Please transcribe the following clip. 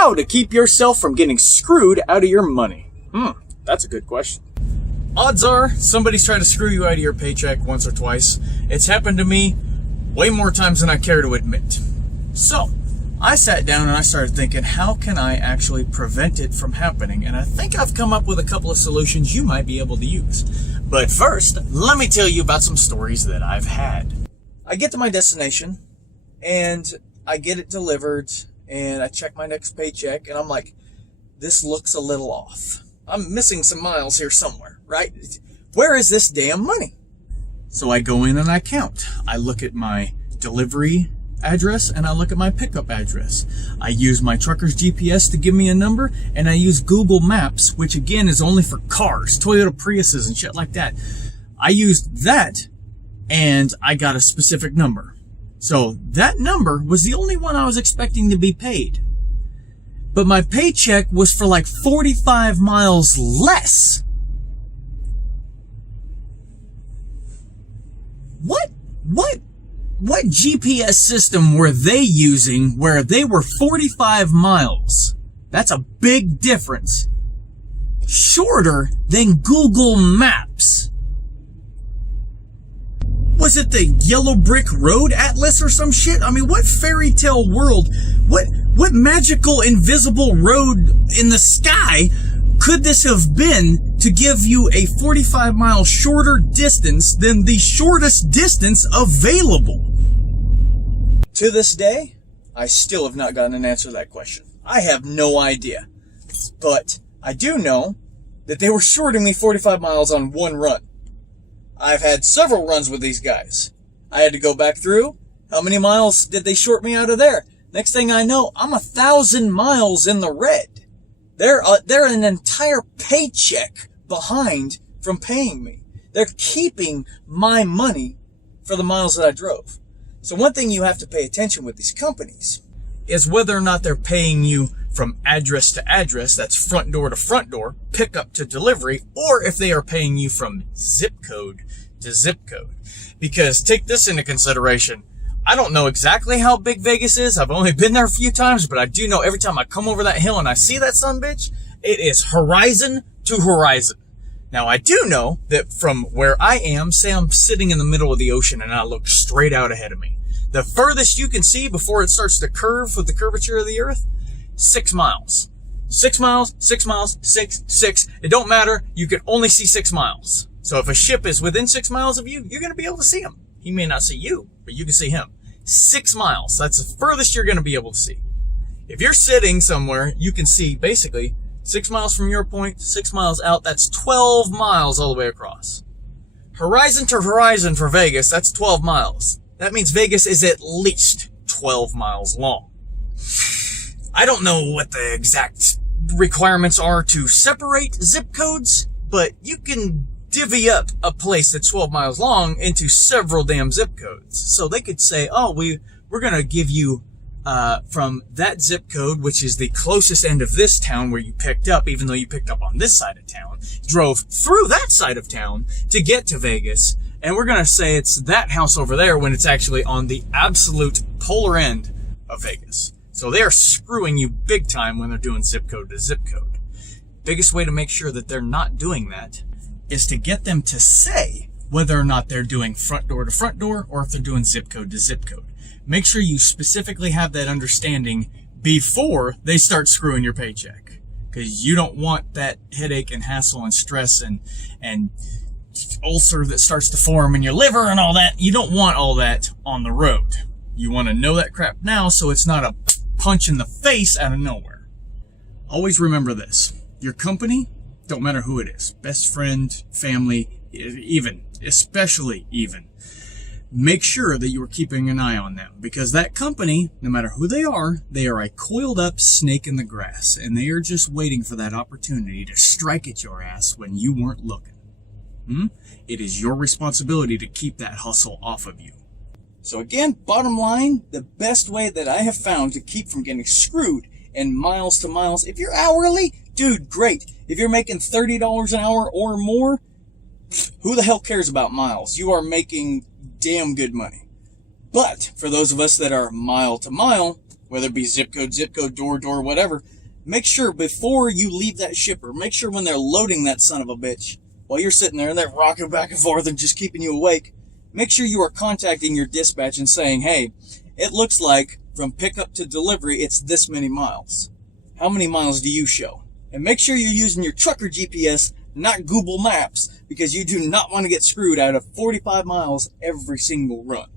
how to keep yourself from getting screwed out of your money. That's a good question. Odds are somebody's tried to screw you out of your paycheck once or twice. It's happened to me way more times than I care to admit. So I sat down and I started thinking, how can I actually prevent it from happening? And I think I've come up with a couple of solutions you might be able to use. But first, let me tell you about some stories that I've had. I get to my destination and I get it delivered and I check my next paycheck and I'm like, this looks a little off. I'm missing some miles here somewhere, right? Where is this damn money? So I go in and I count. I look at my delivery address and I look at my pickup address. I use my trucker's GPS to give me a number, and I use Google Maps, which again is only for cars, Toyota Priuses and shit like that. I used that and I got a specific number. So that number was the only one I was expecting to be paid. But my paycheck was for like 45 miles less. What GPS system were they using where they were 45 miles? That's a big difference. Shorter than Google Maps. Was it the Yellow Brick Road Atlas or some shit? I mean, what fairy tale world, what magical invisible road in the sky could this have been to give you a 45 mile shorter distance than the shortest distance available? To this day, I still have not gotten an answer to that question. I have no idea. But I do know that they were shorting me 45 miles on one run. I've had several runs with these guys. I had to go back through. How many miles did they short me out of there? Next thing I know, I'm 1,000 miles in the red. They're an entire paycheck behind from paying me. They're keeping my money for the miles that I drove. So one thing you have to pay attention with these companies is whether or not they're paying you from address to address, that's front door to front door, pickup to delivery, or if they are paying you from zip code to zip code. Because take this into consideration. I don't know exactly how big Vegas is. I've only been there a few times, but I do know every time I come over that hill and I see that sumbitch, it is horizon to horizon. Now, I do know that from where I am, say I'm sitting in the middle of the ocean and I look straight out ahead of me. The furthest you can see before it starts to curve with the curvature of the earth, 6 miles. 6 miles, 6 miles, 6. It don't matter. You can only see 6 miles. So if a ship is within 6 miles of you, you're going to be able to see him. He may not see you, but you can see him. 6 miles. That's the furthest you're going to be able to see. If you're sitting somewhere, you can see basically 6 miles from your point, 6 miles out. That's 12 miles all the way across. Horizon to horizon for Vegas, that's 12 miles. That means Vegas is at least 12 miles long. I don't know what the exact requirements are to separate zip codes, but you can divvy up a place that's 12 miles long into several damn zip codes. So they could say, oh, we're going to give you from that zip code, which is the closest end of this town where you picked up, even though you picked up on this side of town, drove through that side of town to get to Vegas. And we're going to say it's that house over there when it's actually on the absolute polar end of Vegas. So they are screwing you big time when they're doing zip code to zip code. Biggest way to make sure that they're not doing that is to get them to say whether or not they're doing front door to front door or if they're doing zip code to zip code. Make sure you specifically have that understanding before they start screwing your paycheck. Because you don't want that headache and hassle and stress and ulcer that starts to form in your liver and all that. You don't want all that on the road. You want to know that crap now so it's not a punch in the face out of nowhere. Always remember this. Your company, don't matter who it is, best friend, family, even, especially even, make sure that you are keeping an eye on them, because that company, no matter who they are a coiled up snake in the grass, and they are just waiting for that opportunity to strike at your ass when you weren't looking. It is your responsibility to keep that hustle off of you. So again, bottom line, the best way that I have found to keep from getting screwed and miles to miles, if you're hourly, dude, great. If you're making $30 an hour or more, who the hell cares about miles? You are making damn good money. But for those of us that are mile to mile, whether it be zip code, door, whatever, make sure before you leave that shipper, make sure when they're loading that son of a bitch, while you're sitting there and they're rocking back and forth and just keeping you awake, make sure you are contacting your dispatch and saying, hey, it looks like from pickup to delivery, it's this many miles. How many miles do you show? And make sure you're using your trucker GPS, not Google Maps, because you do not want to get screwed out of 45 miles every single run.